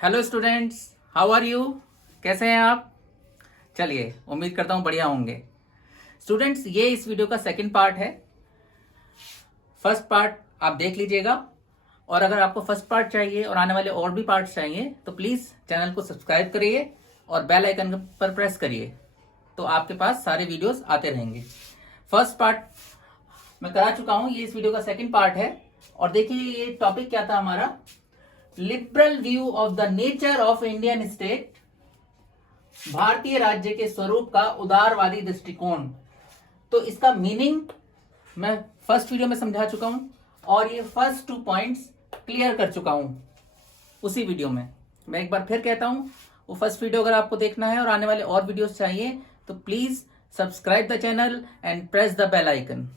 Hello students, how are you? कैसे हैं आप? चलिए, उम्मीद करता हूँ बढ़िया होंगे। स्टूडेंट्स, ये इस वीडियो का सेकंड पार्ट है। फर्स्ट पार्ट आप देख लीजिएगा, और अगर आपको फर्स्ट पार्ट चाहिए और आने वाले और भी पार्ट्स चाहिए तो प्लीज़ चैनल को सब्सक्राइब करिए और बेल आइकन पर प्रेस करिए, तो आपके पास सारे वीडियोस आते रहेंगे। फर्स्ट पार्ट मैं करा चुका हूँ, ये इस वीडियो का सेकंड पार्ट है। और देखिए, ये टॉपिक क्या था हमारा, liberal view of the nature of Indian state, भारतीय राज्य के स्वरूप का उदारवादी दृष्टिकोण। तो इसका मीनिंग मैं फर्स्ट वीडियो में समझा चुका हूं और ये फर्स्ट 2 पॉइंट्स क्लियर कर चुका हूं उसी वीडियो में। मैं एक बार फिर कहता हूं, वो फर्स्ट वीडियो अगर आपको देखना है और आने वाले और वीडियोस चाहिए तो please subscribe the channel and press the bell icon.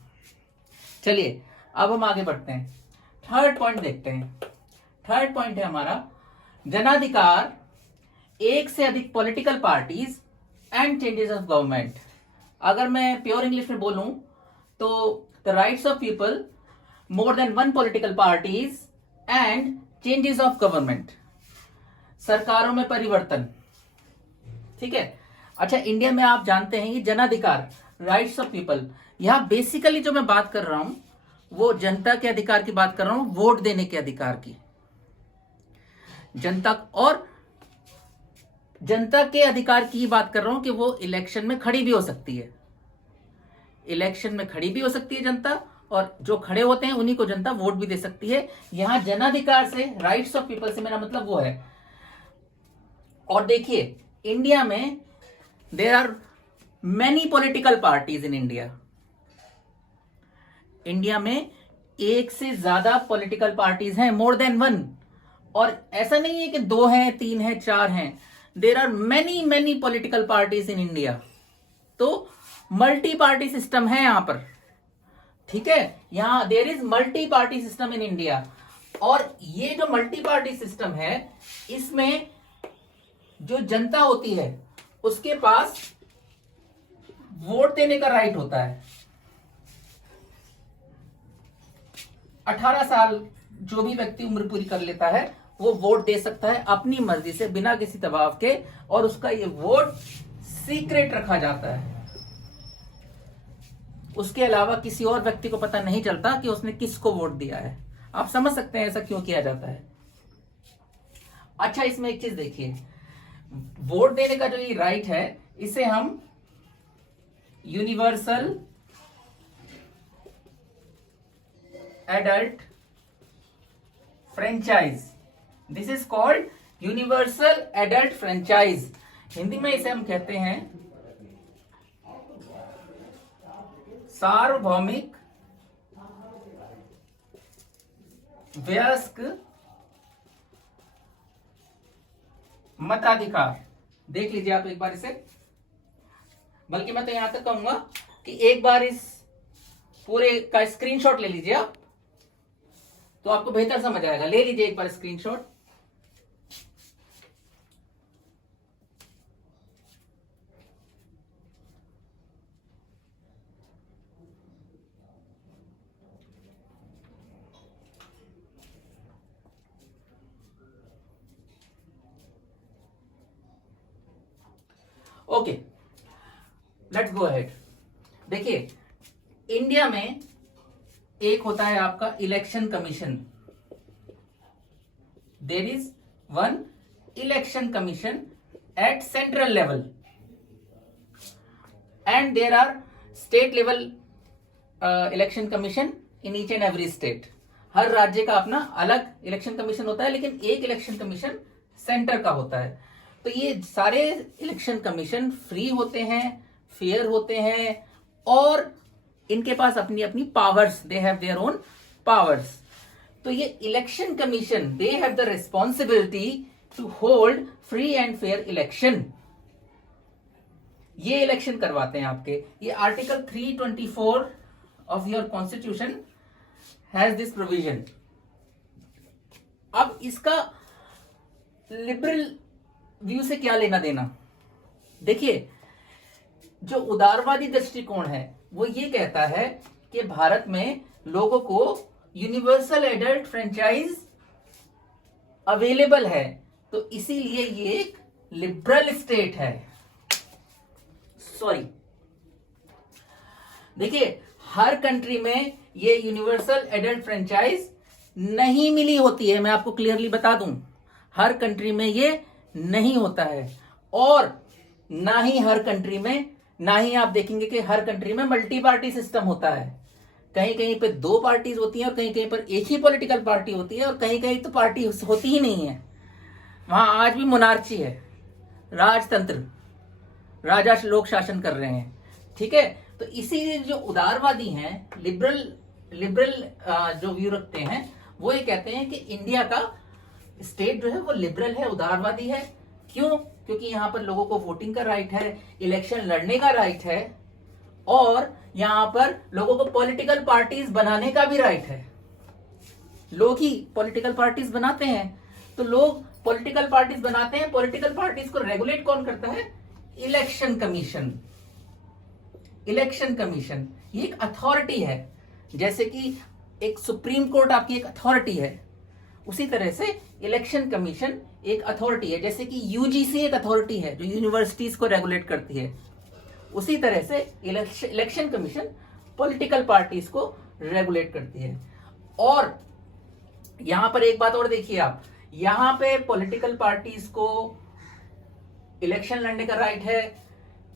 चलिए, अब हम आगे बढ़ते हैं, थर्ड पॉइंट देखते हैं। थर्ड पॉइंट है हमारा, जनाधिकार, एक से अधिक political parties and changes of government. अगर मैं प्योर इंग्लिश में बोलूं तो the rights of people, more than one political parties and changes of government. सरकारों में परिवर्तन, ठीक है। अच्छा, इंडिया में आप जानते हैं ये जनाधिकार, राइट्स ऑफ पीपल, यहां बेसिकली जो मैं बात कर रहा हूं वो जनता के अधिकार की बात कर रहा हूं, वोट देने के अधिकार की। जनता और जनता के अधिकार की बात कर रहा हूं कि वो इलेक्शन में खड़ी भी हो सकती है। इलेक्शन में खड़ी भी हो सकती है जनता, और जो खड़े होते हैं उन्हीं को जनता वोट भी दे सकती है। यहां जनाधिकार से, राइट्स ऑफ पीपल से मेरा मतलब वो है। और देखिए, इंडिया में there are many political parties in India. India में एक से ज्यादा पॉलिटिकल पार्टीज हैं, मोर देन वन। और ऐसा नहीं है कि 2 हैं, 3 हैं, 4 हैं। There are many many political parties in India. तो मल्टी पार्टी सिस्टम है यहां पर, ठीक है। यहां there is multi party system in India. और ये जो मल्टी पार्टी सिस्टम है, इसमें जो जनता होती है उसके पास वोट देने का राइट होता है। 18 साल जो भी व्यक्ति उम्र पूरी कर लेता है वो वोट दे सकता है अपनी मर्जी से, बिना किसी दबाव के, और उसका ये वोट सीक्रेट रखा जाता है। उसके अलावा किसी और व्यक्ति को पता नहीं चलता कि उसने किसको वोट दिया है। आप समझ सकते हैं ऐसा क्यों किया जाता है। अच्छा, इसमें एक चीज देखिए, वोट देने का जो ये राइट है इसे हम universal adult franchise, this is called universal adult franchise. Hindi में इसे हम कहते हैं सार्वभौमिक वयस्क मताधिकार। देख लीजिए आप एक बार इसे, बल्कि मैं तो यहां तक कहूंगा कि एक बार इस पूरे का स्क्रीनशॉट ले लीजिए आप, तो आपको बेहतर समझ आएगा। ले लीजिए एक बार screenshot. Okay, let's go ahead. देखिए, इंडिया में एक होता है आपका election commission. There is one election commission at central level, and there are state level election commission in each and every state. हर राज्य का अपना अलग इलेक्शन कमीशन होता है, लेकिन एक इलेक्शन कमीशन सेंटर का होता है। तो ये सारे इलेक्शन कमीशन फ्री होते हैं, फेयर होते हैं, और इनके पास अपनी अपनी powers, they have their own powers. तो ये election commission, they have the responsibility to hold free and fair election. ये इलेक्शन करवाते हैं आपके। ये article 324 of your constitution has this provision. अब इसका लिबरल व्यू से क्या लेना देना? देखिए, जो उदारवादी दृष्टिकोण है वो ये कहता है कि भारत में लोगों को यूनिवर्सल एडल्ट फ्रेंचाइज अवेलेबल है, तो इसीलिए ये एक लिबरल स्टेट है। सॉरी, देखिए हर कंट्री में ये यूनिवर्सल एडल्ट फ्रेंचाइज नहीं मिली होती है, मैं आपको क्लियरली बता दूं, हर कंट्री में ये नहीं होता है। और ना ही हर कंट्री में, ना ही आप देखेंगे कि हर कंट्री में मल्टी पार्टी सिस्टम होता है। कहीं कहीं पे 2 पार्टीज होती हैं और कहीं कहीं पर एक ही पॉलिटिकल पार्टी होती है और कहीं कहीं तो पार्टी होती ही नहीं है। वहां आज भी मोनार्ची है, राजतंत्र, राजा लोग शासन कर रहे हैं। ठीक है, तो इसी जो उदारवादी हैं, लिबरल जो व्यू रखते हैं, वो ये कहते हैं कि इंडिया का स्टेट जो है वो लिबरल है, उदारवादी है। क्यों? क्योंकि यहाँ पर लोगों को वोटिंग का राइट है, इलेक्शन लड़ने का राइट है, और यहाँ पर लोगों को पॉलिटिकल पार्टीज बनाने का भी राइट है। लोग ही पॉलिटिकल पार्टीज बनाते हैं, तो लोग पॉलिटिकल पार्टीज बनाते हैं। पॉलिटिकल पार्टीज को रेगुलेट कौन करता है? Election commission. इलेक्शन कमीशन ये एक अथॉरिटी है, जैसे कि एक सुप्रीम कोर्ट आपकी एक अथॉरिटी है, उसी तरह से इलेक्शन कमीशन एक अथॉरिटी है। जैसे कि यूजीसी एक अथॉरिटी है जो यूनिवर्सिटीज को रेगुलेट करती है, उसी तरह से इलेक्शन कमीशन पॉलिटिकल पार्टीज को रेगुलेट करती है। और यहां पर एक बात और देखिए आप, यहां पे पॉलिटिकल पार्टीज को इलेक्शन लड़ने का राइट है,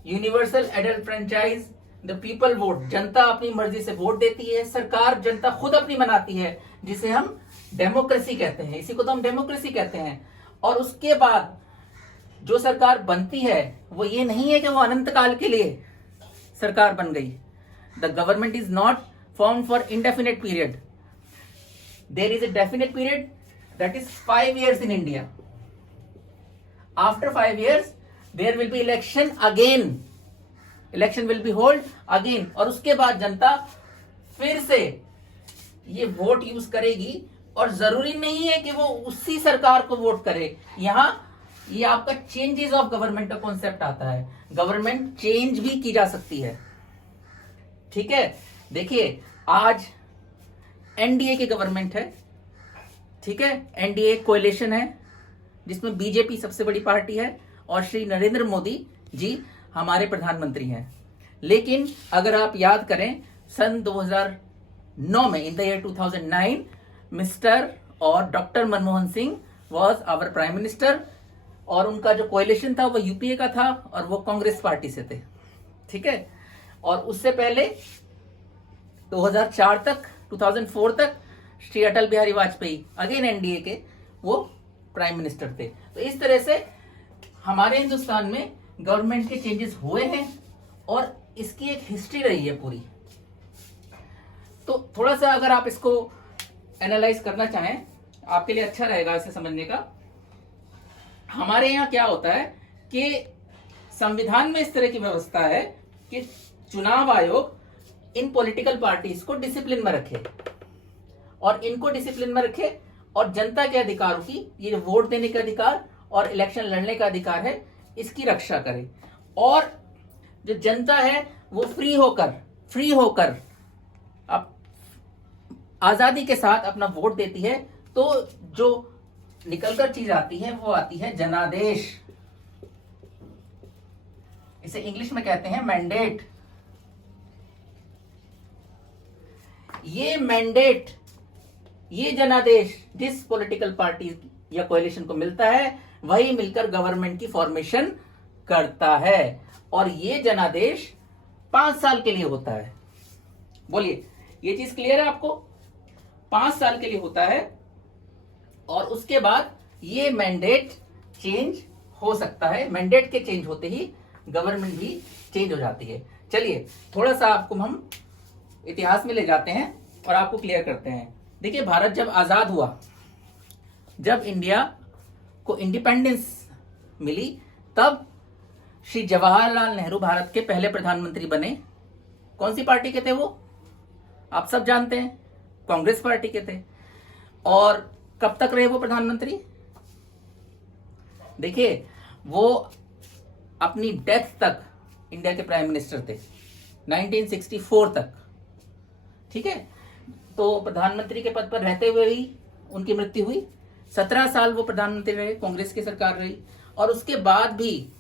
universal adult franchise, the people vote, जनता अपनी मर्जी से वोट देती है, सरकार जनता खुद अपनी बनाती है, जिसे हम डेमोक्रेसी कहते हैं, इसी को तो हम डेमोक्रेसी कहते हैं। और उसके बाद जो सरकार बनती है वो ये नहीं है कि वो अनंत काल के लिए सरकार बन गई। The government is not form for indefinite period, there is a definite period, that is 5 years in India. After 5 years there will be election again, election will be hold again, और उसके बाद जनता फिर से ये वोट यूज करेगी। और जरूरी नहीं है कि वो उसी सरकार को वोट करे, यहां ये आपका चेंजेस ऑफ गवर्नमेंट का कॉन्सेप्ट आता है, गवर्नमेंट चेंज भी की जा सकती है। ठीक है, देखिए आज एनडीए की गवर्नमेंट है, ठीक है, एनडीए कोएलिशन है जिसमें बीजेपी सबसे बड़ी पार्टी है और श्री नरेंद्र मोदी जी हमारे प्रधानमंत्री हैं। लेकिन अगर आप याद करें सन 2009 में, इन द ईयर 2009, मिस्टर और doctor Manmohan Singh was our prime minister, और उनका जो कोएलिशन था वो यूपीए का था और वो कांग्रेस पार्टी से थे। ठीक है, और उससे पहले 2004 तक, 2004 तक श्री अटल बिहारी वाजपेयी अगेन एनडीए के वो प्राइम मिनिस्टर थे। तो इस तरह से हमारे हिंदुस्तान में गवर्नमेंट के चेंजेस हुए हैं और इसकी एक हिस्ट्री रही है पूरी। तो थोड़ा सा अगर आप इसको एनालाइज करना चाहें, आपके लिए अच्छा रहेगा इसे समझने का। हमारे यहाँ क्या होता है कि संविधान में इस तरह की व्यवस्था है कि चुनाव आयोग इन पॉलिटिकल पार्टीज को डिसिप्लिन में रखे, और इनको डिसिप्लिन में रखे, और जनता के अधिकारों की, ये वोट देने का अधिकार और इलेक्शन लड़ने का अधिकार है, इसकी रक्षा करे। और जो जनता है वो फ्री होकर अब आजादी के साथ अपना वोट देती है। तो जो निकलकर चीज आती है वो आती है जनादेश, इसे इंग्लिश में कहते हैं मैंडेट। ये मैंडेट, ये जनादेश जिस पॉलिटिकल पार्टी या कोएलिशन को मिलता है वही मिलकर गवर्नमेंट की फॉर्मेशन करता है, और ये जनादेश 5 साल के लिए होता है। बोलिए, ये चीज क्लियर है आपको? 5 साल के लिए होता है, और उसके बाद ये मैंडेट चेंज हो सकता है। मैंडेट के चेंज होते ही गवर्नमेंट भी चेंज हो जाती है। चलिए थोड़ा सा आपको हम इतिहास में ले जाते हैं और आपको क्लियर करते हैं। देखिए, भारत जब आजाद हुआ, जब इंडिया को इंडिपेंडेंस मिली, तब श्री जवाहरलाल नेहरू भारत के पहले प्रधानमंत्री बने। कौन सी पार्टी के थे वो? आप सब जानते हैं, कांग्रेस पार्टी के थे। और कब तक रहे वो प्रधानमंत्री? देखिए, वो अपनी डेथ तक इंडिया के प्राइम मिनिस्टर थे, 1964 तक। ठीक है, तो प्रधानमंत्री के पद पर रहते हुए ही उनकी मृत्यु हुई 17 साल वो प्रधानमंत्री रहे, कांग्रेस की सरकार रही, और उसके बाद भी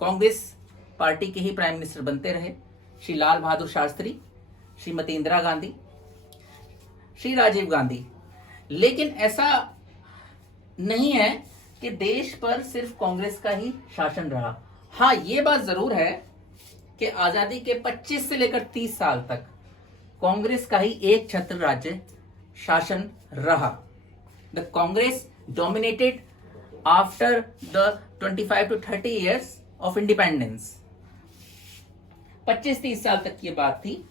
कांग्रेस पार्टी के ही प्राइम मिनिस्टर बनते रहे। श्री लाल बहादुर शास्त्री, श्रीमती इंदिरा गांधी, श्री राजीव गांधी। लेकिन ऐसा नहीं है कि देश पर सिर्फ कांग्रेस का ही शासन रहा। हाँ, ये बात जरूर है कि आजादी के 25 से लेकर 30 साल तक कांग्रेस का ही एक छत्र राज्य शासन रहा। The Congress dominated after the 25 to 30 years of independence. 25-30 साल तक की बात थी।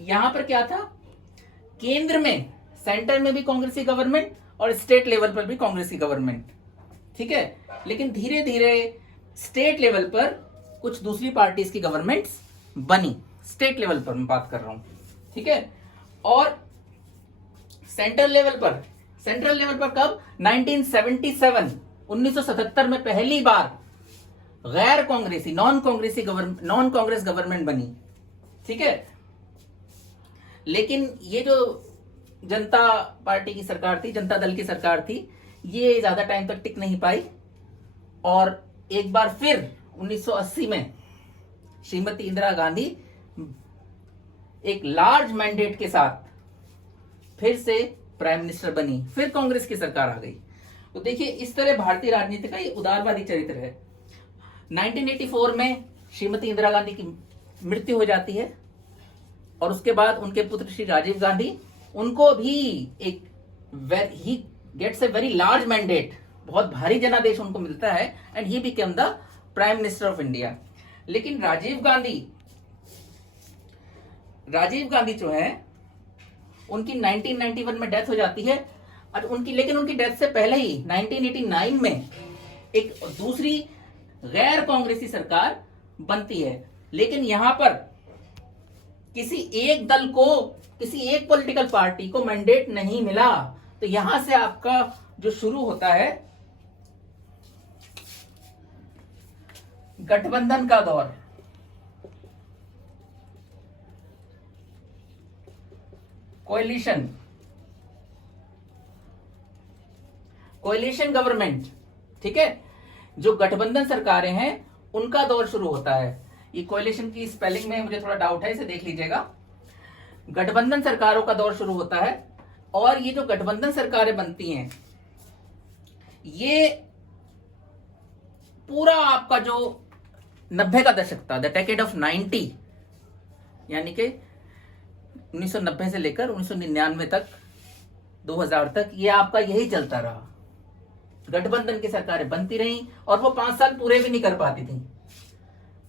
यहां पर क्या था, केंद्र में, सेंटर में भी कांग्रेस की गवर्नमेंट और स्टेट लेवल पर भी कांग्रेस की गवर्नमेंट, ठीक है। लेकिन धीरे धीरे स्टेट लेवल पर कुछ दूसरी पार्टीज की गवर्नमेंट्स बनी, स्टेट लेवल पर मैं बात कर रहा हूं, ठीक है। और सेंट्रल लेवल पर कब, 1977, 1977 में पहली बार गैर कांग्रेसी, नॉन कांग्रेस गवर्नमेंट बनी, ठीक है। लेकिन ये जो जनता पार्टी की सरकार थी, जनता दल की सरकार थी, ये ज्यादा टाइम तक टिक नहीं पाई, और एक बार फिर 1980 में श्रीमती इंदिरा गांधी एक लार्ज मैंडेट के साथ फिर से प्राइम मिनिस्टर बनी, फिर कांग्रेस की सरकार आ गई। तो देखिए, इस तरह भारतीय राजनीति का ये उदारवादी चरित्र है। 1984 में श्रीमती इंदिरा गांधी की मृत्यु हो जाती है, और उसके बाद उनके पुत्र श्री राजीव गांधी, उनको भी एक ही gets a very large mandate, बहुत भारी जनादेश उनको मिलता है, and he became the prime minister of India. लेकिन राजीव गांधी जो है, उनकी 1991 में डेथ हो जाती है, और लेकिन उनकी डेथ से पहले ही 1989 में एक दूसरी गैर कांग्रेसी सरकार बनती है। लेकिन यहां पर किसी एक दल को, किसी एक पॉलिटिकल पार्टी को मैंडेट नहीं मिला। तो यहां से आपका जो शुरू होता है गठबंधन का दौर। कोएलिशन गवर्नमेंट, ठीक है। जो गठबंधन सरकारें हैं उनका दौर शुरू होता है। ये कोएलिशन की स्पेलिंग में मुझे थोड़ा डाउट है, इसे देख लीजिएगा। गठबंधन सरकारों का दौर शुरू होता है, और ये जो गठबंधन सरकारें बनती हैं, ये पूरा आपका जो 90 का दशक था, द डेकेड ऑफ 90, यानी कि 1990 से लेकर 1999 तक, 2000 तक, ये आपका यही चलता रहा। गठबंधन की सरकारें बनती रहीं, और वो 5 साल पूरे भी नहीं कर पाती थी।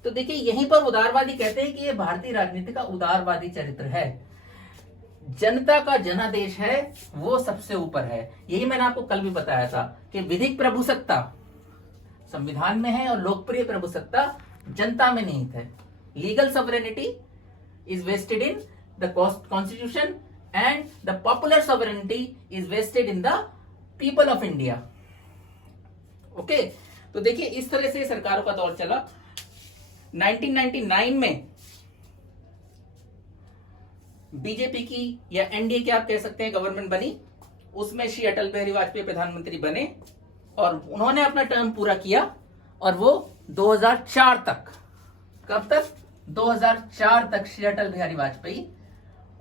तो देखिए, यहीं पर उदारवादी कहते हैं कि ये भारतीय राजनीति का उदारवादी चरित्र है। जनता का जनादेश है, वो सबसे ऊपर है। यही मैंने आपको कल भी बताया था कि विधिक प्रभुसत्ता संविधान में है, और लोकप्रिय प्रभुसत्ता जनता में निहित है। Legal sovereignty is vested in the constitution, and the popular sovereignty is vested in the people of India. Okay, तो देखिए, इस तरह से सरकारों का दौर चला। 1999 में बीजेपी की, या एनडीए की आप कह सकते हैं, गवर्नमेंट बनी। उसमें श्री अटल बिहारी वाजपेयी प्रधानमंत्री बने, और उन्होंने अपना टर्म पूरा किया, और वो 2004 तक, कब तक, 2004 तक श्री अटल बिहारी वाजपेयी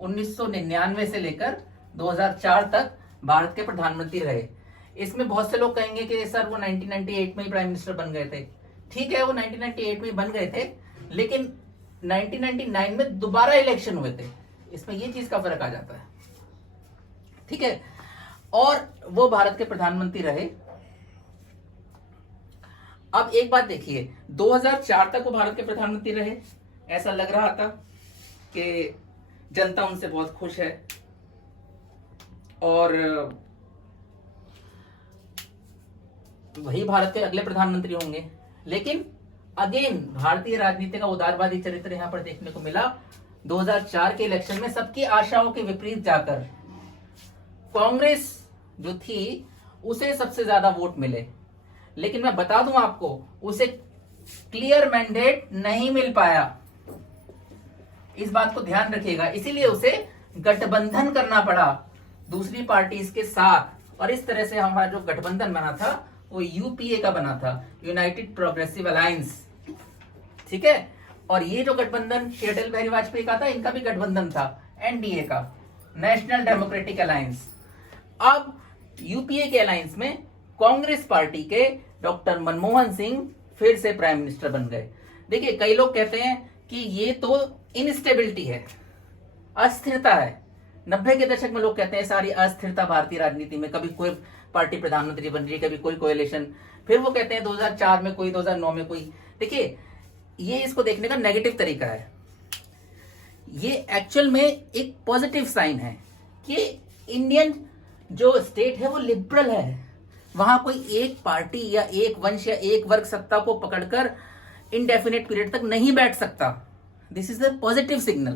1999 से लेकर 2004 तक भारत के प्रधानमंत्री रहे। इसमें बहुत से लोग कहेंगे कि सर वो 1998 में ही प्राइम मिनिस्टर बन गए थे। ठीक है, वो 1998 में बन गए थे, लेकिन 1999 में दोबारा इलेक्शन हुए थे। इसमें ये चीज का फर्क आ जाता है, ठीक है। और वो भारत के प्रधानमंत्री रहे। अब एक बात देखिए, 2004 तक वो भारत के प्रधानमंत्री रहे। ऐसा लग रहा था कि जनता उनसे बहुत खुश है, और वही भारत के अगले प्रधानमंत्री होंगे। लेकिन अगेन भारतीय राजनीति का उदारवादी चरित्र यहां पर देखने को मिला। 2004 के इलेक्शन में सबकी आशाओं के विपरीत जाकर कांग्रेस जो थी उसे सबसे ज्यादा वोट मिले, लेकिन मैं बता दूं आपको, उसे क्लियर मैंडेट नहीं मिल पाया। इस बात को ध्यान रखिएगा। इसीलिए उसे गठबंधन करना पड़ा दूसरी पार्टीज के साथ, और इस तरह से हमारा जो गठबंधन बना था वो यूपीए का बना था, यूनाइटेड प्रोग्रेसिव अलायंस, ठीक है। और ये जो गठबंधन श्री अटल बिहारी वाजपेयी का था, इनका भी गठबंधन था एनडीए का, नेशनल डेमोक्रेटिक अलायंस। अब यूपीए के अलायंस में कांग्रेस पार्टी के डॉक्टर मनमोहन सिंह फिर से प्राइम मिनिस्टर बन गए। देखिए, कई लोग कहते हैं कि ये तो इनस्टेबिलिटी है, अस्थिरता है। 90 के दशक में लोग कहते हैं सारी अस्थिरता भारतीय राजनीति में, कभी कोई पार्टी प्रधानमंत्री बन रही है, कभी कोई कोएलिशन, फिर वो कहते हैं 2004 में कोई, 2009 में कोई। देखिए, ये इसको देखने का नेगेटिव तरीका है। ये एक्चुअल में एक पॉजिटिव साइन है कि इंडियन जो स्टेट है वो लिबरल है। वहां कोई एक पार्टी या एक वंश या एक वर्ग सत्ता को पकड़कर इंडेफिनिट पीरियड तक नहीं बैठ सकता। This is the positive signal.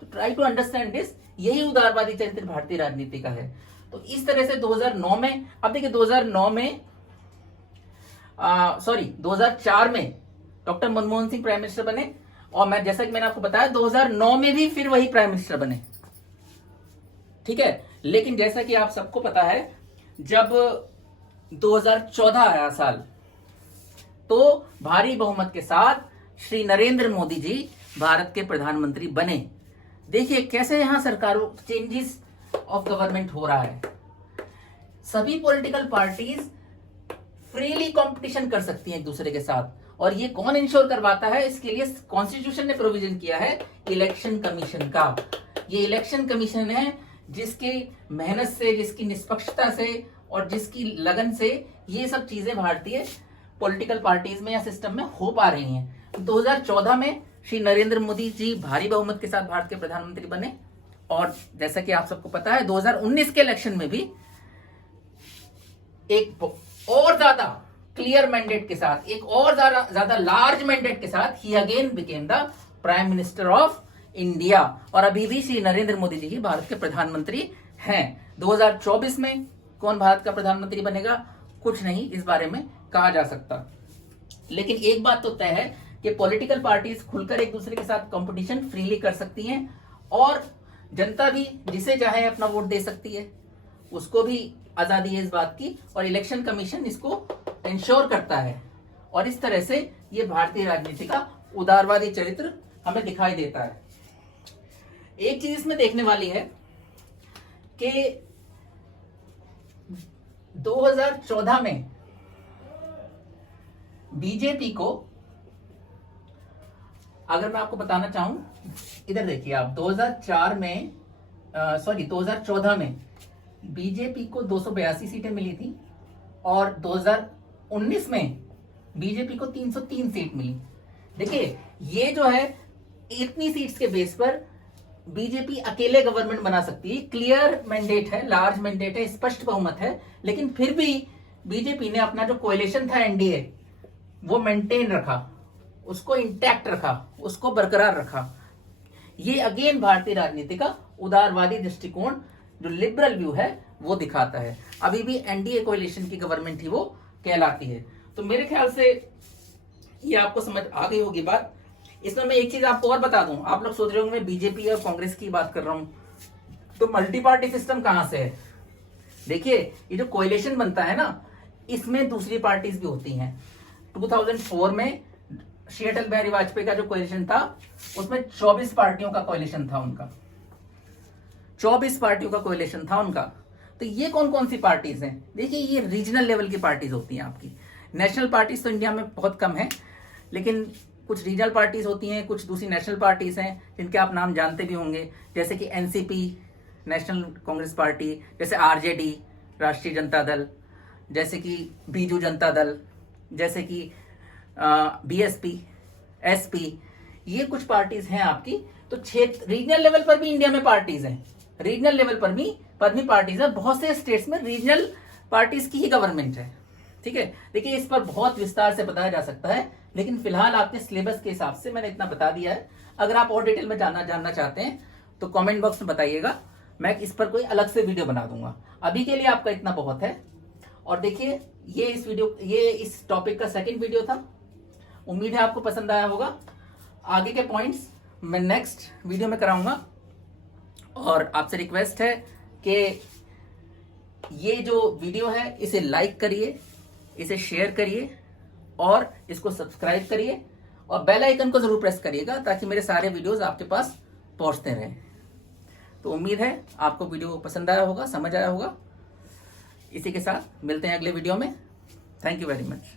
तो ट्राई टू अंडरस्टैंड दिस। यही उदारवादी चरित्र भारतीय राजनीति का है। तो इस तरह से 2009 में, अब देखिए 2009 में 2004 में doctor Manmohan Singh prime minister बने, और मैं जैसा कि मैंने आपको बताया 2009 में भी फिर वही प्राइम मिनिस्टर बने, ठीक है। लेकिन जैसा कि आप सबको पता है, जब 2014 आया साल, तो भारी बहुमत के साथ श्री नरेंद्र मोदी जी भारत के प्रधानमंत्री बने। देखिए कैसे यहां सरकारों चेंजेस ऑफ गवर्नमेंट हो रहा है। सभी पॉलिटिकल पार्टीज फ्रीली कंपटीशन कर सकती हैं एक दूसरे के साथ, और ये कौन इंश्योर करवाता है? इसके लिए कॉन्स्टिट्यूशन ने प्रोविजन किया है इलेक्शन कमीशन का। ये इलेक्शन कमीशन है जिसकी मेहनत से, जिसकी निष्पक्षता से और जिसकी लगन से ये सब चीजें भारतीय पॉलिटिकल पार्टीज में या सिस्टम में हो पा रही हैं। 2014 में श्री नरेंद्र मोदी जी भारी बहुमत के साथ भारत के प्रधानमंत्री बने, और जैसा कि आप सबको पता है 2019 के इलेक्शन में भी एक और ज्यादा क्लियर मैंडेट के साथ, एक और ज्यादा लार्ज मैंडेट के साथ ही again became the prime minister of India. और अभी भी श्री नरेंद्र मोदी जी ही भारत के प्रधानमंत्री हैं। 2024 में कौन भारत का प्रधानमंत्री बनेगा, कुछ नहीं इस बारे में कहा जा सकता। लेकिन एक बात तो तय है कि पॉलिटिकल पार्टीज खुलकर एक दूसरे के साथ कंपटीशन फ्रीली कर सकती हैं, और जनता भी जिसे चाहे अपना वोट दे सकती है, उसको भी आजादी है इस बात की, और इलेक्शन कमीशन इसको इंश्योर करता है। और इस तरह से ये भारतीय राजनीति का उदारवादी चरित्र हमें दिखाई देता है। एक चीज इसमें देखने वाली है कि 2014 में बीजेपी को, अगर मैं आपको बताना चाहूं, इधर देखिए आप, 2014 में बीजेपी को 282 सीटें मिली थी, और 2019 में बीजेपी को 303 सीट मिली। देखिए ये जो है, इतनी सीट्स के बेस पर बीजेपी अकेले गवर्नमेंट बना सकती है। क्लियर मैंडेट है, लार्ज मैंडेट है, स्पष्ट बहुमत है, लेकिन फिर भी बीजेपी ने अपना जो कोएलिशन था एनडीए, वो मेंटेन रखा, उसको इंटैक्ट रखा, उसको बरकरार रखा। ये अगेन भारतीय राजनीति का उदारवादी दृष्टिकोण, जो लिबरल व्यू है, वो दिखाता है। अभी भी एनडीए कोएलिशन की गवर्नमेंट ही वो कहलाती है। तो मेरे ख्याल से ये आपको समझ आ गई होगी बात। इसमें मैं एक चीज आपको और बता दूं, आप लोग सोच रहे होंगे मैं बीजेपी और कांग्रेस की बात कर रहा हूं, तो मल्टी पार्टी सिस्टम कहां से है? देखिए ये जो कोएलिशन बनता है ना, इसमें दूसरी पार्टीज भी होती हैं। 2004 में श्री अटल बिहारी वाजपेयी का जो कोएलिशन था, उसमें 24 पार्टियों का कोएलिशन था उनका, 24 पार्टियों का कोएलिशन था उनका। तो ये कौन कौन सी पार्टीज हैं? देखिए ये रीजनल लेवल की पार्टीज होती हैं आपकी। नेशनल पार्टीज तो इंडिया में बहुत कम है, लेकिन कुछ रीजनल पार्टीज होती हैं, कुछ दूसरी नेशनल पार्टीज हैं जिनके आप नाम जानते भी होंगे, जैसे कि एनसीपी नेशनल कांग्रेस पार्टी, जैसे आरजेडी राष्ट्रीय जनता दल, जैसे कि बीजू जनता दल, जैसे कि बीएसपी, एसपी, ये कुछ पार्टीज हैं आपकी। तो क्षेत्र रीजनल लेवल पर भी इंडिया में पार्टीज हैं, रीजनल लेवल पर भी पार्टीज है। बहुत से स्टेट्स में रीजनल पार्टीज की ही गवर्नमेंट है, ठीक है। देखिए इस पर बहुत विस्तार से बताया जा सकता है, लेकिन फिलहाल आपके सिलेबस के हिसाब से मैंने इतना बता दिया है। अगर आप और डिटेल में जानना चाहते हैं तो कमेंट बॉक्स में बताइएगा, मैं इस पर कोई अलग से वीडियो बना दूंगा। अभी के लिए आपका इतना बहुत है। और देखिए ये इस टॉपिक का सेकंड वीडियो था। उम्मीद है आपको पसंद आया होगा। आगे के पॉइंट्स मैं नेक्स्ट वीडियो में कराऊंगा, और आपसे रिक्वेस्ट है कि ये जो वीडियो है इसे लाइक करिए, इसे शेयर करिए और इसको सब्सक्राइब करिए और बेल आइकन को जरूर प्रेस करिएगा ताकि मेरे सारे वीडियोस आपके पास पहुंचते रहें। तो उम्मीद है आपको वीडियो पसंद आया होगा, समझ आया होगा। इसी के साथ मिलते हैं अगले वीडियो में। Thank you very much.